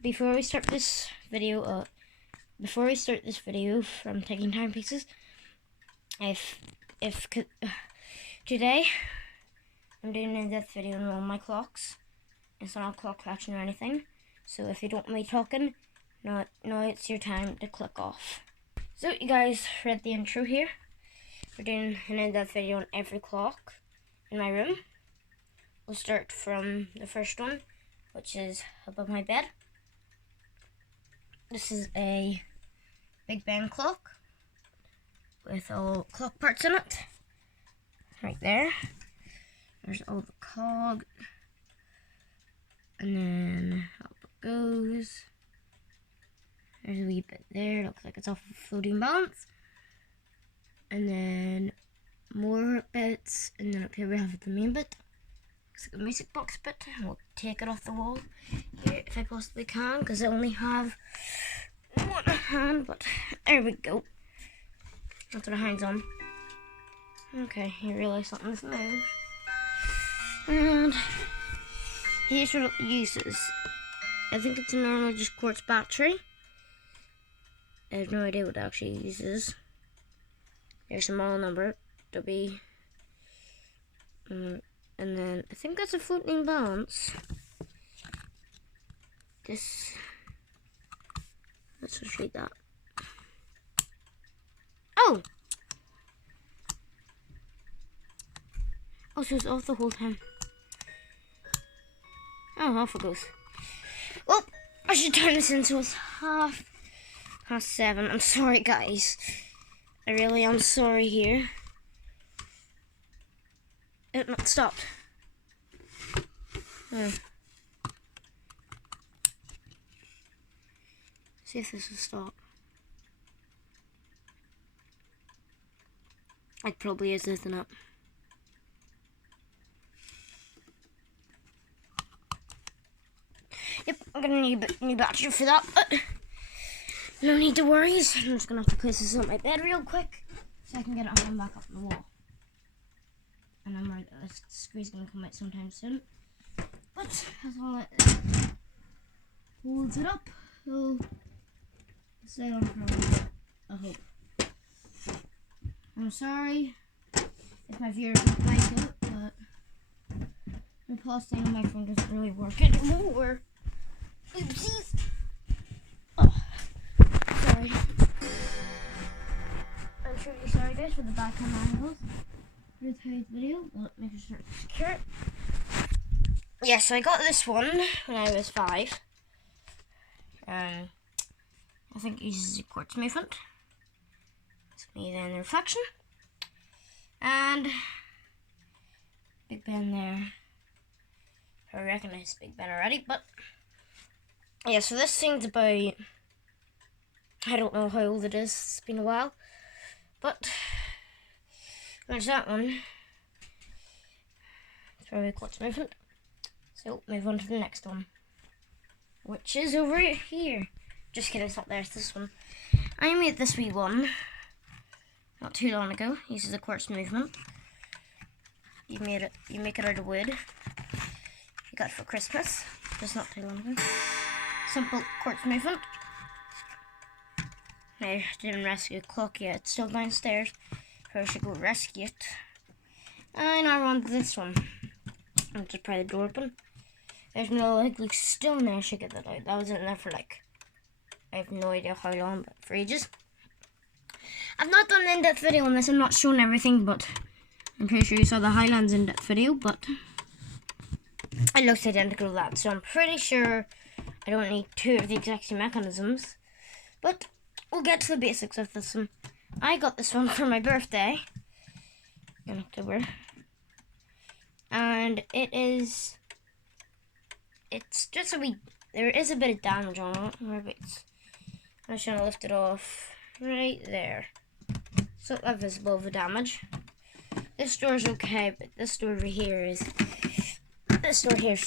Before we start this video, from taking timepieces, today I'm doing an in-depth video on all my clocks. It's not a clock collection or anything. So if you don't want me talking, now it's your time to click off. So you guys read the intro here. We're doing an in-depth video on every clock in my room. We'll start from the first one, which is above my bed. This is a Big Ben clock with all clock parts in it. Right there. There's all the cog. And then up it goes. There's a wee bit there. Looks like it's off of floating balance. And then more bits. And then up here we have the main bit. Looks like a music box bit. We'll take it off the wall here if I possibly can, because I only have one hand, but there we go. That's what it hangs on. Okay, you realize something's moved. And here's what it uses. I think it's a normal just quartz battery. I have no idea what it actually uses. There's the model number, W. And then I think that's a floating balance. Let's just read that. Oh, so it's off the whole time. Oh, off it goes. Well, I should turn this in so it's 7:30. I'm sorry, guys. I really am sorry here. It not stopped. See if this will stop. It probably is, isn't it? Yep, I'm gonna need a new battery for that, but no need to worry. I'm just gonna have to place this on my bed real quick so I can get it hung back up on the wall. And I'm worried that this screw's gonna come out sometime soon. But that's all it holds it up. So stay on for a little bit, I hope. I'm sorry if my viewers don't like it, but the pause thing on my phone doesn't really work anymore. Oopsies. Oh, sorry. I'm truly sorry, guys, for the bad camera angles for today's video, but making sure it's secure. Yeah, so I got this one when I was 5. I think it uses a quartz movement. It's made in reflection. And Big Ben there. I recognize Big Ben already, but yeah, so this thing's about, I don't know how old it is, it's been a while, but there's that one. It's probably a quartz movement. So move on to the next one, which is over here. Just kidding, it's not there, it's this one. I made this wee one not too long ago. It uses a quartz movement. You make it out of wood. You got it for Christmas, just not too long ago. Simple quartz movement. I didn't rescue the clock yet, it's still downstairs. Probably should go rescue it. And I want this one. I'll just pry the door open. There's no ugly still in there. I should get that out. That was in there for I have no idea how long, but for ages. I've not done an in-depth video on this. I'm not showing everything, but I'm pretty sure you saw the Highlands in-depth video, but it looks identical to that. So I'm pretty sure I don't need 2 of the exact same mechanisms, but we'll get to the basics of this one. I got this one for my birthday in October, and it's just there is a bit of damage on it. I'm just gonna lift it off right there. So not visible the damage. This door is okay, but this door here is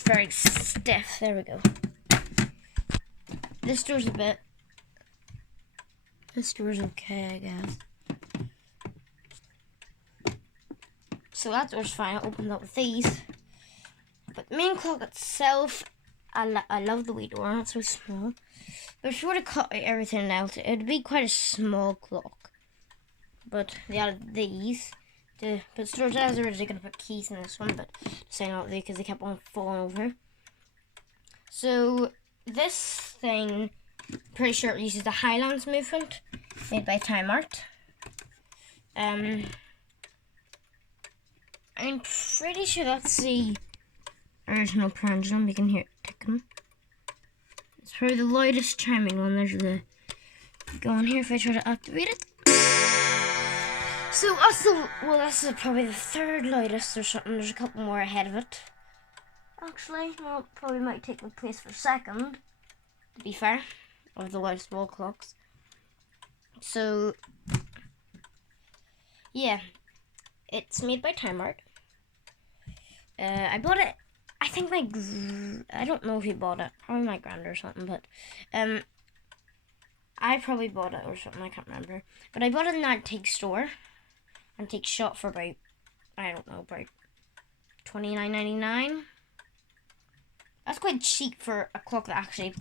very stiff. There we go. This door's okay, I guess. So that door's fine. I opened up with these. But the main clock itself, I love the wee door. It's so small. But if you were to cut out everything else, it'd be quite a small clock. But they added these to put storage. I was originally going to put keys in this one, but decided not to because they kept on falling over. So this thing, pretty sure it uses the Highlands movement made by Time Art. I'm pretty sure that's the original pendulum. You can hear it ticking. It's probably the loudest chiming one. There's the go on here if I try to activate it. So that's probably the third loudest or something. There's a couple more ahead of it. Actually, well, probably might take the place for second, to be fair, of the loudest wall clocks. So, yeah, it's made by Time Art. I bought it, I think I don't know if he bought it, probably my grand or something, but, I probably bought it or something, I can't remember. But I bought it in an antique store, antique shop for about, I don't know, about $29.99. That's quite cheap for a clock that actually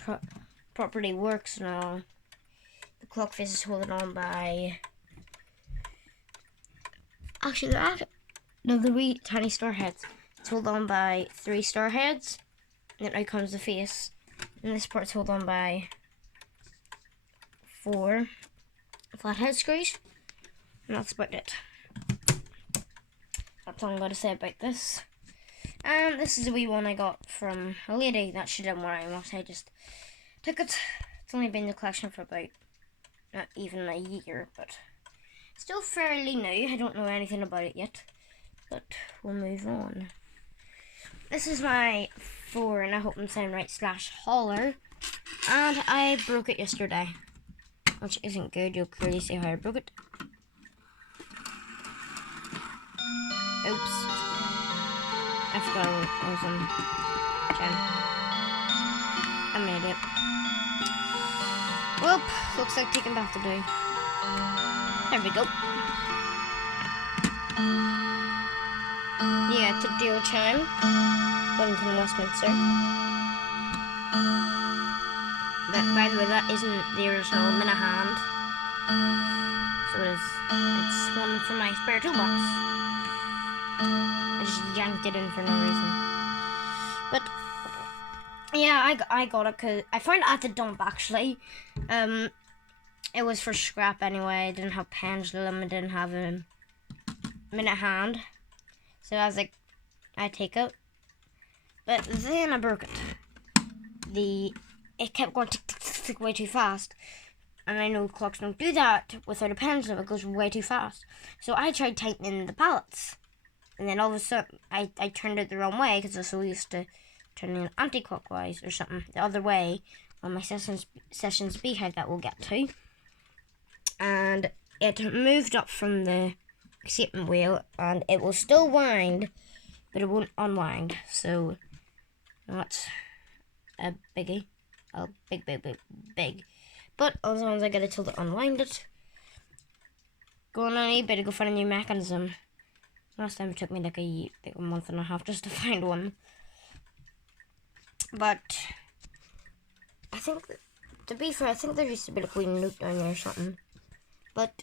properly works and all. The clock face is holding on by... Actually, the wee tiny star heads. It's held on by 3 star heads. And then out comes the face. And this part's held on by 4 flathead screws. And that's about it. That's all I'm going to say about this. And this is a wee one I got from a lady that she didn't wear anymore, so I just took it. It's only been in the collection for about not even a year, but still fairly new. I don't know anything about it yet, but we'll move on. This is my 4, and I hope I'm saying right, /holler, and I broke it yesterday, which isn't good. You'll clearly see how I broke it. Oops. I forgot I was on Jen. I'm an idiot. Well, looks like taking back to do. There we go. Yeah, it's a dual chime. Wellington, Westminster. That, by the way, that isn't the original Minahan. So it's one from my spare toolbox. I just yanked it in for no reason. But yeah, I got it because I found it at the dump actually. It was for scrap anyway. It didn't have pendulum. It didn't have a minute hand. So I was like, I take it. But then I broke it. It kept going tick way too fast. And I know clocks don't do that without a pendulum. It goes way too fast. So I tried tightening the pallets. And then all of a sudden, I turned it the wrong way because I was so used to turning it anti-clockwise or something. The other way on my sessions beehive that we'll get to. And it moved up from the escapement wheel and it will still wind, but it won't unwind. So that's a biggie. Oh, big. But as long as I get it till to unwind it. Go on eBay to go find a new mechanism. Last time it took me like a month and a half just to find one. But I think, to be fair, I think there used to be like a wee note down there or something. But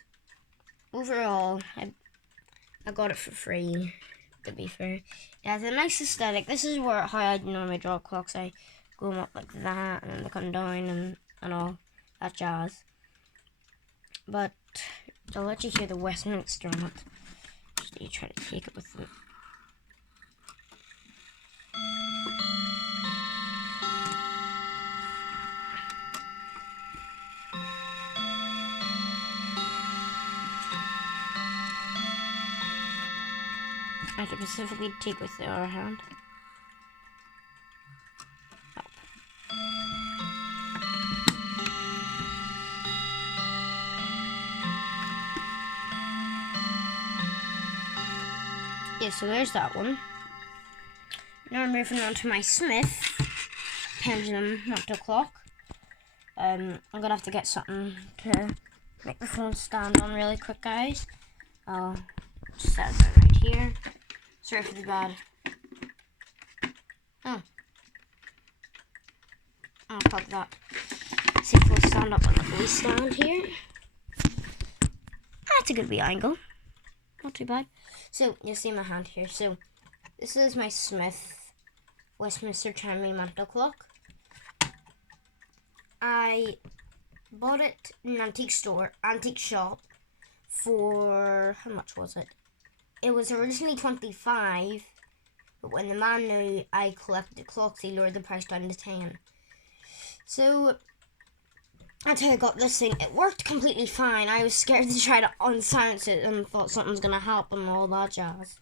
overall, I got it for free, to be fair. It has a nice aesthetic. This is how I normally draw clocks. I go them up like that, and then they come down and all that jazz. But I'll let you hear the Westminster on it. Just need to try to take it with them. I have to specifically take with the other hand. Up. Yeah, so there's that one. Now I'm moving on to my Smith pendulum knocked clock. I'm gonna have to get something to make the phone stand on really quick, guys. I'll just set it down right here. Sorry for the bad. Oh. I'll plug that. See if we'll stand up like we stand here. That's a good wee angle. Not too bad. So, you'll see my hand here. So, this is my Smith Westminster Chimney mantle clock. I bought it in an antique shop for, how much was it? It was originally 25, but when the man knew I collected clocks, he lowered the price down to 10. So, that's how I got this thing. It worked completely fine. I was scared to try to unsilence it and thought something's going to happen and all that jazz.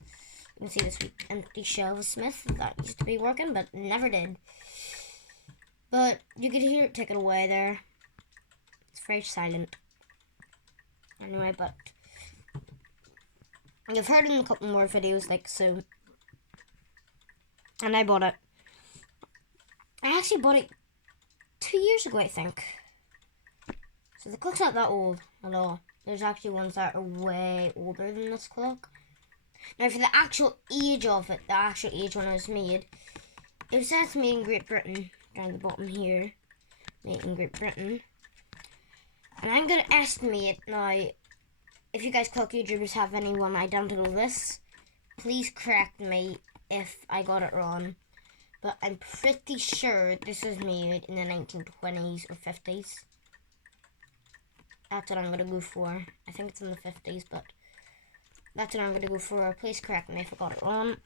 You can see this empty shell of Smith that used to be working, but never did. But you could hear it ticking away there. It's very silent. Anyway, but you've heard it in a couple more videos like so. And I bought it. I actually bought it 2 years ago, I think. So the clock's not that old at all. There's actually ones that are way older than this clock. Now for the actual age of it, the actual age when it was made, it says made in Great Britain, down the bottom here. Made in Great Britain. And I'm going to estimate now, if you guys clock YouTubers have anyone identical to this, please correct me if I got it wrong. But I'm pretty sure this was made in the 1920s or 50s. That's what I'm going to go for. I think it's in the 50s, but that's what I'm going to go for. Please correct me if I got it wrong.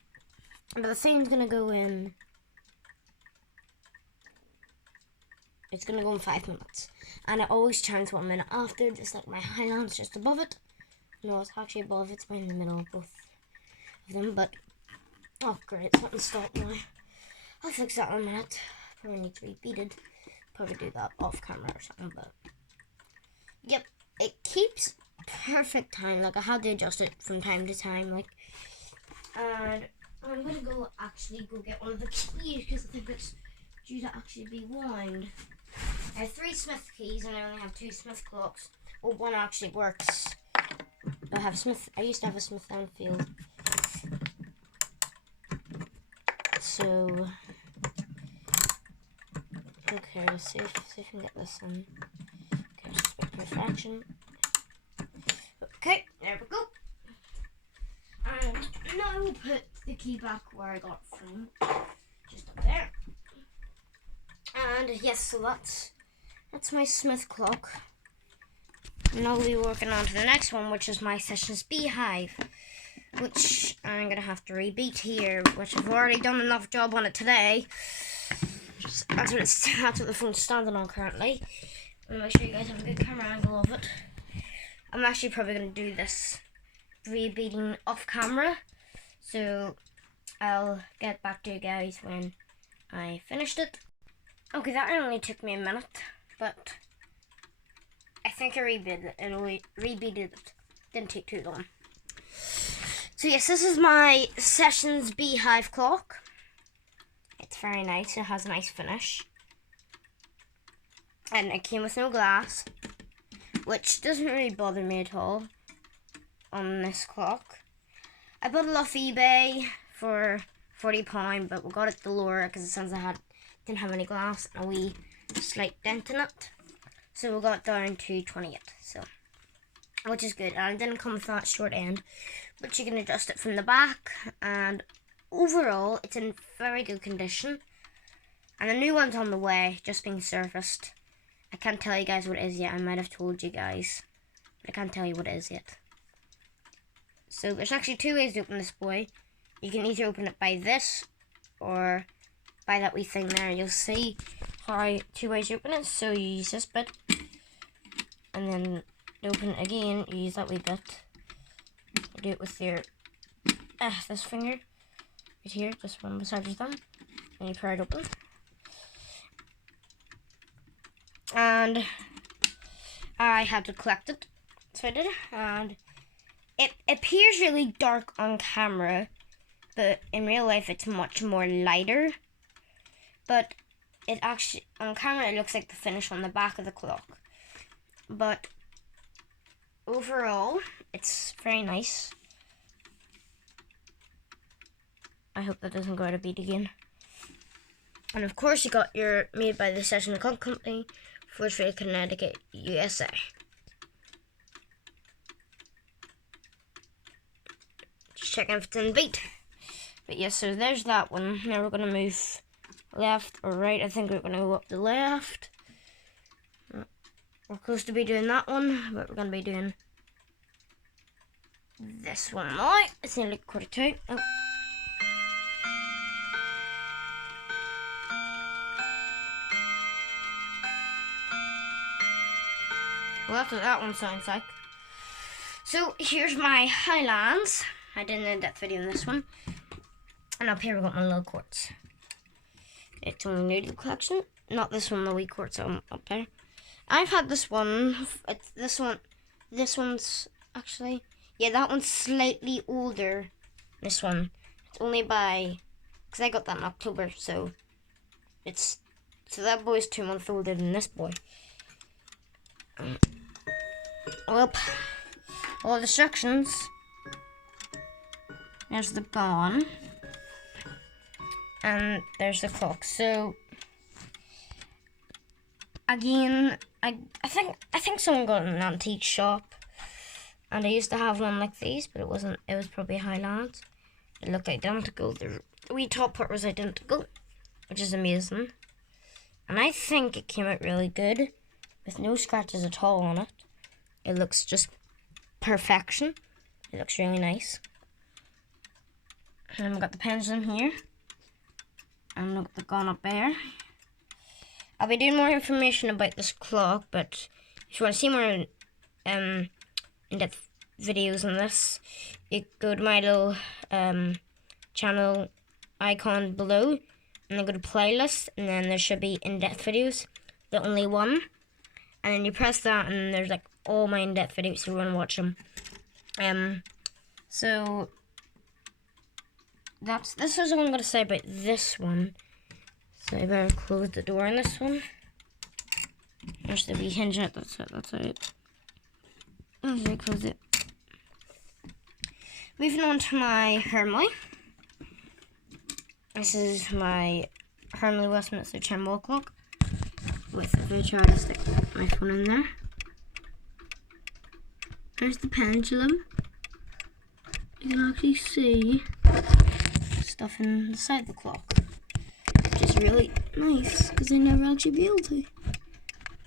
But the same's going to go in... It's going to go in 5 minutes. And it always turns 1 minute after, just like my Highland's just above it. No, it's actually above. It's right in the middle of both of them, but... Oh, great. Something stopped now. I'll fix that in a minute. Probably need to repeat it. Probably do that off camera or something, but... Yep, it keeps perfect time. Like, I had to adjust it from time to time, like. And I'm gonna go get one of the keys because I think it's due to actually be wound. I have 3 Smith keys and I only have 2 Smith clocks. Well, one actually works. I used to have a Smith Enfield. So, okay, let's see if I can get this in. Perfection. Okay, there we go. And now we'll put the key back where I got it from, just up there. And yes, so that's my Smith clock. Now we'll be working on to the next one, which is my Sessions Beehive, which I'm gonna have to rebeat here, which I've already done enough job on it today. That's what the phone's standing on currently. I'm going to make sure you guys have a good camera angle of it. I'm actually probably going to do this rebeating off camera. So I'll get back to you guys when I finished it. Okay, that only took me a minute, but I think I rebeated it. Didn't take too long. So yes, this is my Sessions Beehive clock. It's very nice. It has a nice finish. And it came with no glass, which doesn't really bother me at all on this clock. I bought it off eBay for £40, but we got it to lower because it since didn't have any glass and a wee slight dent in it. So we got it down to 28, so which is good. And it didn't come with that short end, but you can adjust it from the back. And overall, it's in very good condition. And the new one's on the way, just being serviced. I can't tell you guys what it is yet. I might have told you guys, but I can't tell you what it is yet. So there's actually 2 ways to open this boy. You can either open it by this or by that wee thing there. You'll see how 2 ways you open it. So you use this bit, and then to open it again, you use that wee bit. You do it with your this finger right here, just one beside your thumb, and you pry it open. And I had to collect it, so I did, and it appears really dark on camera, but in real life it's much more lighter. But it actually, on camera it looks like the finish on the back of the clock, but overall it's very nice. I hope that doesn't go out of beat again. And of course you got your made by the Session Clock Company, Forestry, Connecticut, USA. Just checking if it's in beat. But yes, so there's that one. Now we're gonna move left or right. I think we're gonna go up the left. We're close to be doing that one, but we're gonna be doing this one now. It's nearly 1:45. Oh. Well, that's what that one sounds like. So here's my Highlands. I did an in-depth video in this one. And up here we got my little quartz. It's only new to the collection. Not this one, the wee quartz up there. I've had this one. This one's actually, yeah, that one's slightly older. This one. It's only by, because I got that in October, so that boy's 2 months older than this boy. Well, all the sections. There's the gone. And there's the clock. So again, I think someone got an antique shop, and I used to have one like these, but it wasn't. It was probably Highlands. It looked identical. The wee top part was identical, which is amazing. And I think it came out really good, with no scratches at all on it. It looks just perfection. It looks really nice. And we've got the pendulum here. And look at the gun up there. I'll be doing more information about this clock, but if you want to see more in-depth videos on this, you go to my little channel icon below, and then go to playlist, and then there should be in-depth videos, the only one. And then you press that, and there's like all my in-depth videos, so you want to watch them. So this is what I'm going to say about this one. So I better close the door on this one. There's the wee hinge in it. That's it. As I close it. Moving on to my Hermley. This is my Hermley Westminster 10 wall clock. If I try to stick my phone in there. There's the pendulum. You can actually see stuff inside the clock, which is really nice because I never actually be able to.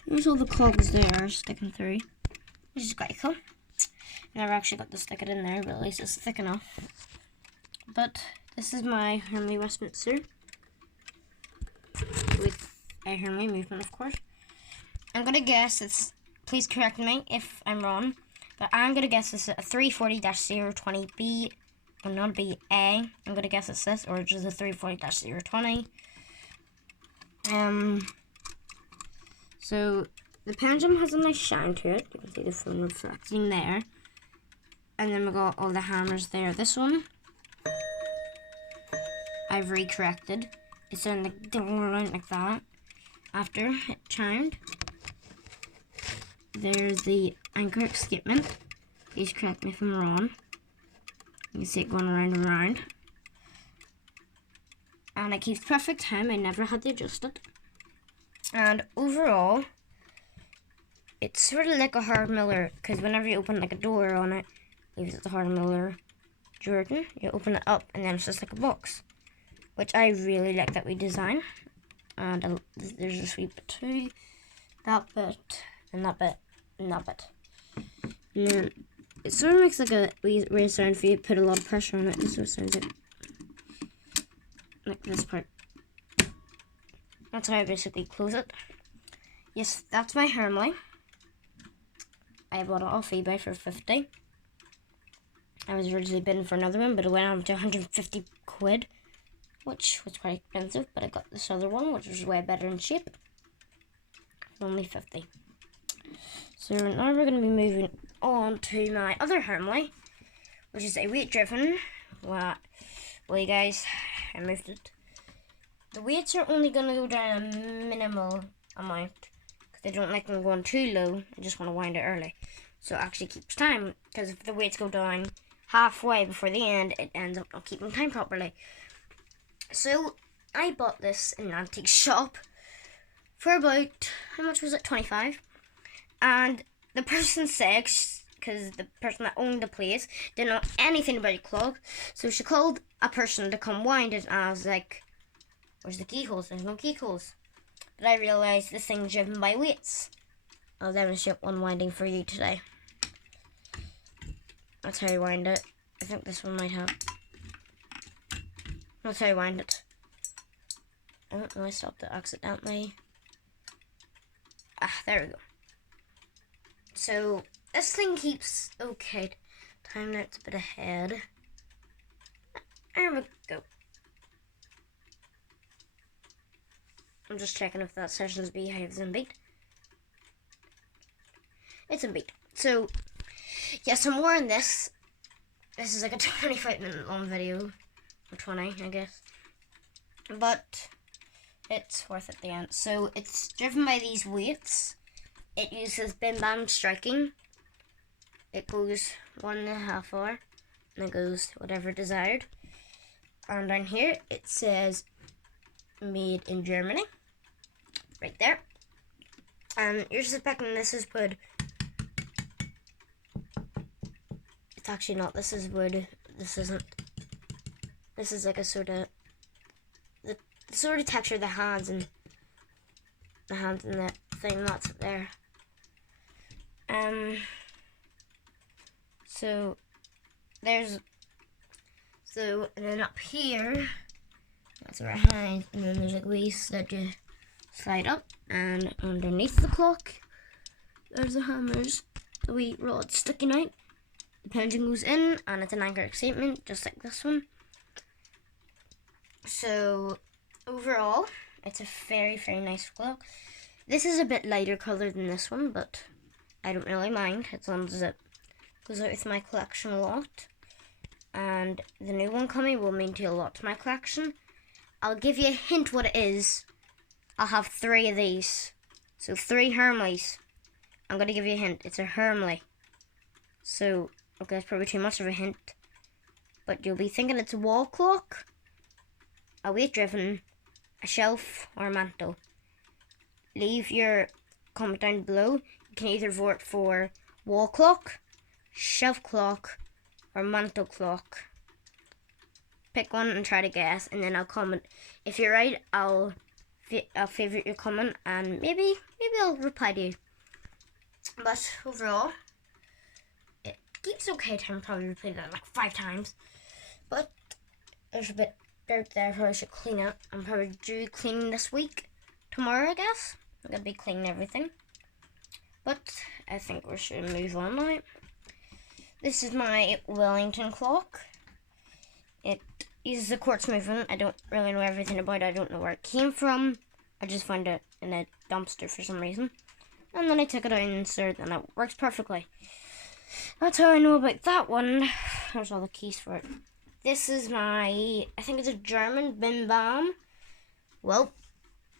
There's all the cogs there sticking through, which is quite cool. I never actually got to stick it in there, but at least it's thick enough. But this is my Hermley Westminster with a Hermley movement, of course. I'm gonna guess it's. Please correct me if I'm wrong, but I'm gonna guess it's a 340-020B. Or not B, A. I'm gonna guess it's this, or just a 340-020. So the pendulum has a nice shine to it. You can see the phone reflecting there. And then we got all the hammers there. This one I've recorrected. It sounded like around like that after it chimed. There's the anchor escapement. Please correct me if I'm wrong. You can see it going around and around. And it keeps perfect time. I never had to adjust it. And overall, it's sort of like a hard Miller, because whenever you open like a door on it, leaves it the hard Miller Jordan. You open it up and then it's just like a box, which I really like that we design. And there's a sweet bit too. That bit, and that bit, and that bit. And then it sort of makes like a weird sound if you put a lot of pressure on it. It sort of sounds like this part. That's how I basically close it. Yes, that's my Hermley. I bought it off eBay for 50. I was originally bidding for another one, but it went up to 150 quid, which was quite expensive. But I got this other one, which was way better in shape, for only 50. So now we're going to be moving on to my other Hermley, which is a weight driven. Well, you guys, I moved it. The weights are only going to go down a minimal amount because I don't like them going too low. I just want to wind it early, so it actually keeps time. Because if the weights go down halfway before the end, it ends up not keeping time properly. So I bought this in an antique shop for about, how much was it, 25? And the person said, because the person that owned the place didn't know anything about a clock, so she called a person to come wind it, and I was like, where's the keyholes? There's no keyholes. But I realised this thing's driven by weights. I'll demonstrate one winding for you today. That's how you wind it. I think this one might have. That's how you wind it. I don't know, I stopped it accidentally. There we go. So, this thing keeps, okay, time now it's a bit ahead. There we go. I'm just checking if that session's behaves in beat. It's in beat. So, yeah, some more on this. This is like a 25-minute long video. Or 20, I guess. But it's worth it at the end. So, it's driven by these weights. It uses bim bam striking. It goes 1.5 hour. And it goes whatever desired. And down here, it says made in Germany. Right there. And you're suspecting this is wood. It's actually not. This is wood. This isn't. This is like a sort of the sort of texture of the hands and the thing that's there. So there's and then up here that's where it hangs, and then there's like ways that you slide up, and underneath the clock there's the hammers, the wee rod sticking out. The pendulum goes in, and it's an anchor excitement, just like this one. So overall, it's a very, very nice clock. This is a bit lighter colour than this one, but I don't really mind as long as it goes out with my collection a lot. And the new one coming will mean a lot to my collection. I'll give you a hint what it is. I'll have 3 of these. So 3 Hermleys. I'm going to give you a hint. It's a Hermley. So, okay, that's probably too much of a hint. But you'll be thinking it's a wall clock, a weight driven, a shelf, or a mantle. Leave your comment down below. You can either vote for wall clock, shelf clock, or mantle clock. Pick one and try to guess, and then I'll comment. If you're right, I'll favorite your comment, and maybe I'll reply to you. But overall, it keeps okay time. Probably replayed that like 5 times. But there's a bit dirt there. I probably should clean it. I'm probably due cleaning this week. Tomorrow, I guess. I'm gonna be cleaning everything. But I think we should move on now. This is my Wellington clock. It uses the quartz movement. I don't really know everything about it. I don't know where it came from. I just found it in a dumpster for some reason. And then I took it out and inserted, and it works perfectly. That's how I know about that one. There's all the keys for it. This is my, I think it's a German Bim Bam. Well,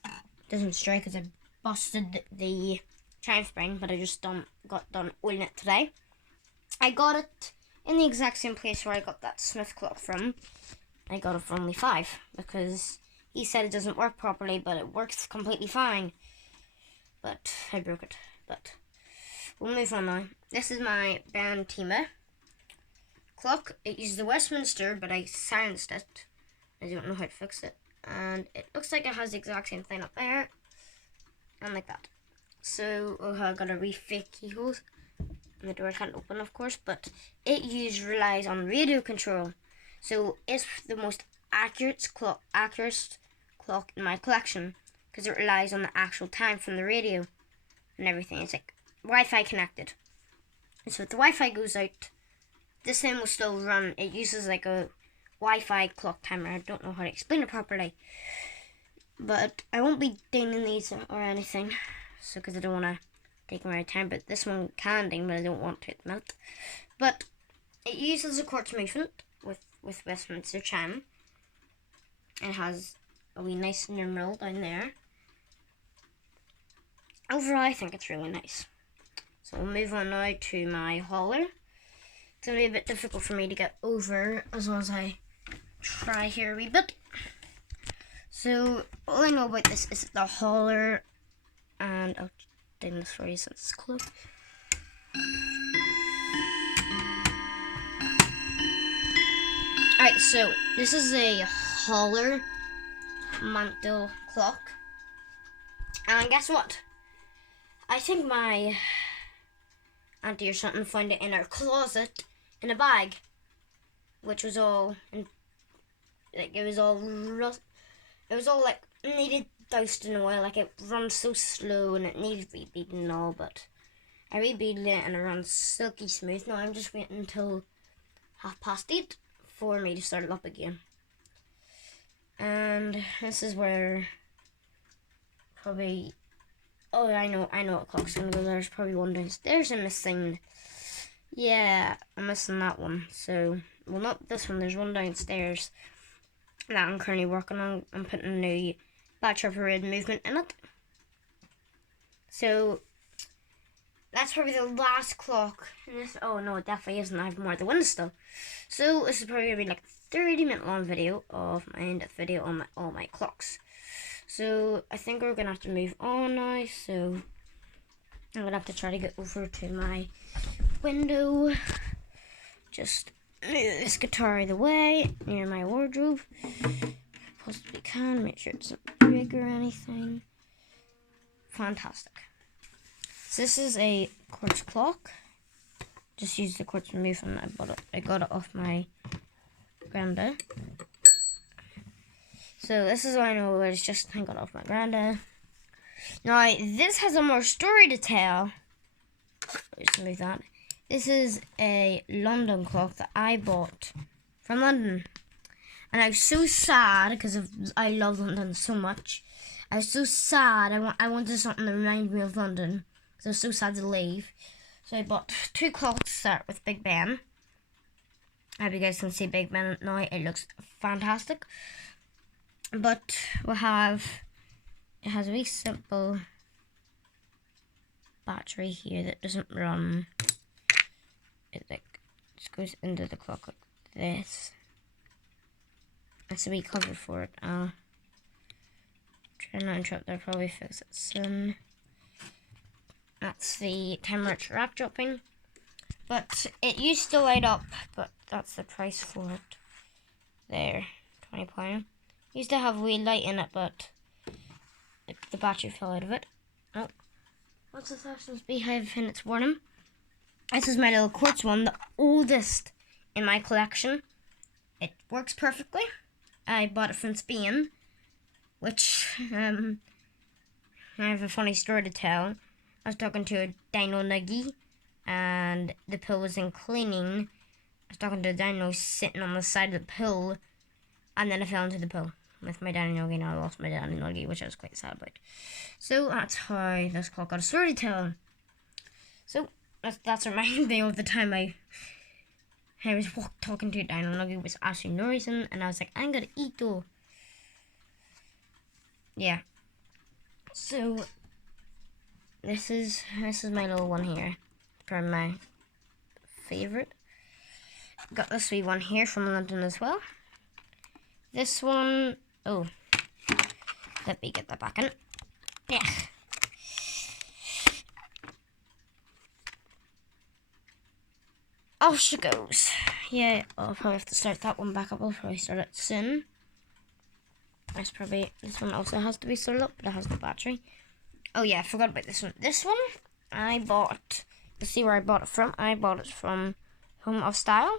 it doesn't strike because I busted the chime spring, but I just got done oiling it today. I got it in the exact same place where I got that Smith clock from. I got it for only 5 because he said it doesn't work properly, but it works completely fine. But I broke it. But we'll move on now. This is my Bantima clock. It uses the Westminster, but I silenced it. I don't know how to fix it. And it looks like it has the exact same thing up there. And like that. So, I got a fake keyholes. And the door can't open, of course, but it relies on radio control. So it's the most accurate clock in my collection because it relies on the actual time from the radio and everything. It's like Wi-Fi connected. And so if the Wi-Fi goes out, this thing will still run. It uses like a Wi-Fi clock timer. I don't know how to explain it properly, but I won't be dinging these or anything, so because I don't want to take my time. But this one can ding, but I don't want to at the minute. But it uses a quartz movement with Westminster chime. It has a wee nice numeral down there. Overall, I think it's really nice. So we'll move on now to my hauler. It's going to be a bit difficult for me to get over as long as I try here a wee bit. So all I know about this is the holler, and I'll dim this for you since it's close. Alright, so this is a holler mantle clock. And guess what? I think my auntie or something found it in her closet in a bag, which was all like it was all like needed doused in oil. Like it runs so slow and it needed rebeating and all, but I rebeated it and it runs silky smooth. Now I'm just waiting until 8:30 for me to start it up again. And this is where probably, oh, I know what clock's gonna go. There's probably one downstairs I'm missing. Yeah, I'm missing that one. So, well, not this one. There's one downstairs that I'm currently working on. I'm putting a new Bachelor Parade movement in it. So, that's probably the last clock. Oh no, it definitely isn't. I have more at the window still. So, this is probably gonna be like a 30-minute long video of my in-depth video on all my clocks. So I think we're gonna have to move on now. So I'm gonna have to try to get over to my window. Just move this guitar out of the way near my wardrobe. Possibly can make sure it doesn't break or anything. Fantastic. So this is a quartz clock. Just use the quartz remover and I got it off my granda. So this is what I know. It's just I got off my granda. Now this has a more story to tell. Just move that. This is a London clock that I bought from London, and I was so sad because I love London so much. I was so sad. I wanted something to remind me of London because I was so sad to leave. So I bought 2 clocks to start with Big Ben. I hope you guys can see Big Ben now. It looks fantastic. But it has a very simple battery here that doesn't run. It just goes into the clock like this. That's a wee cover for it. I'll try not to interrupt there, probably fix it soon. That's the timer it's wrap dropping. But it used to light up, but that's the price for it. There, £20. Used to have a wee light in it, but the battery fell out of it. Oh, what's the Thurston's Beehive in its warning? This is my little quartz one, the oldest in my collection. It works perfectly. I bought it from Spain, which I have a funny story to tell. I was talking to a dino nuggie, and the pill was in cleaning. I was talking to a dino sitting on the side of the pill, and then I fell into the pool with my dino nuggie, and I lost my dino nuggie, which I was quite sad about. So that's how this clock got a story to tell. So that's reminding me of the time I was talking to a dino nuggie with absolutely no reason, and I was like, I'm gonna eat though. Yeah. So this is my little one here from my favorite. Got this wee one here from London as well. This one, oh, let me get that back in. Yeah. Off she goes. Yeah, I'll probably have to start that one back up. I'll probably start it soon. This one also has to be started up, but it has the battery. Oh yeah, I forgot about this one. This one I bought. Let's see where I bought it from. I bought it from Home of Style.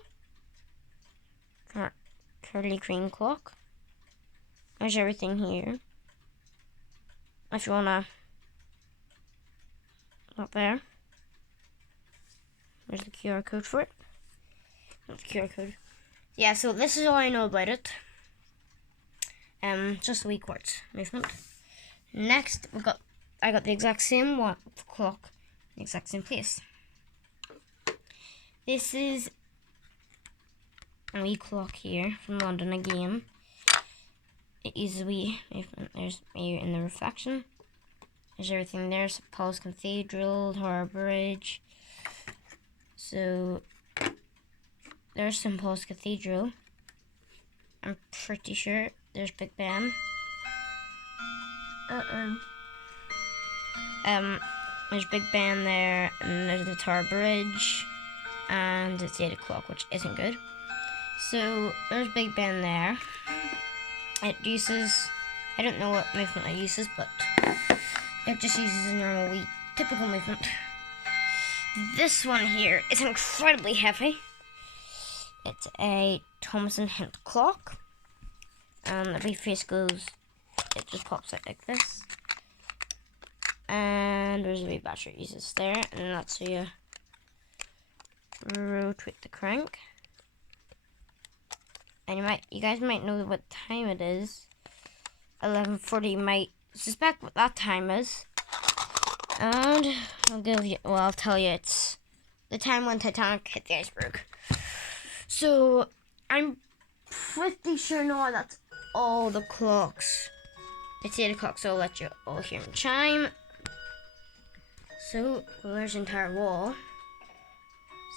Curly cream clock. There's everything here. If you wanna, up there. There's the QR code for it. Not the QR code. Yeah, so this is all I know about it. Just a wee quartz movement. Next, I got the exact same clock, the exact same place. This is a wee clock here from London again. It uses a wee movement. There's me in the reflection. There's everything there. St. Paul's Cathedral, Tower Bridge. So there's St. Paul's Cathedral. I'm pretty sure there's Big Ben. There's Big Ben there, and there's the Tower Bridge, and it's 8 o'clock, which isn't good. So there's Big Ben there. It uses, I don't know what movement it uses, but it just uses a normal typical movement. This one here is incredibly heavy. It's a Thomson Hint clock. The wee face goes, it just pops out like this. And there's a wee battery it uses there, and that's how you rotate the crank. And you guys might know what time it is. 11:40. You might suspect what that time is. And I'll tell you, it's the time when Titanic hit the iceberg. So I'm pretty sure now that's all the clocks. It's 8 o'clock, so I'll let you all hear them chime. So there's the entire wall.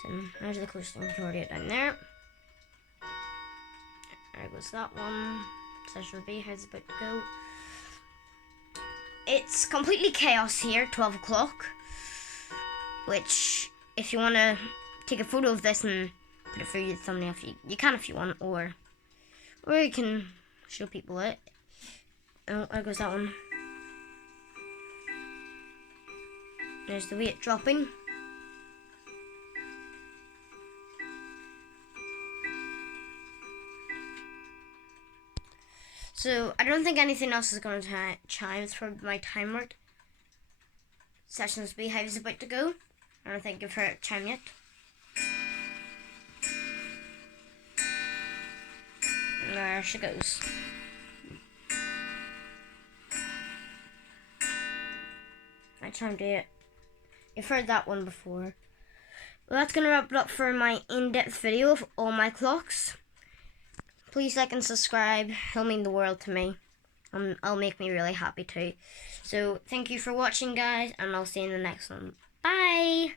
So there's the closest thing to already down there. There goes that one. Session of Beehive's about to go. It's completely chaos here, 12 o'clock. Which, if you want to take a photo of this and put it for your thumbnail, you can if you want, or you can show people it. Oh, there goes that one. There's the weight dropping. So I don't think anything else is going to chime. It's probably my timer. Session's Beehive is about to go. I don't think you've heard it chime yet. And there she goes. I chimed it. You've heard that one before. Well, that's going to wrap it up for my in-depth video of all my clocks. Please like and subscribe. It'll mean the world to me. It'll make me really happy too. So thank you for watching, guys, and I'll see you in the next one. Bye!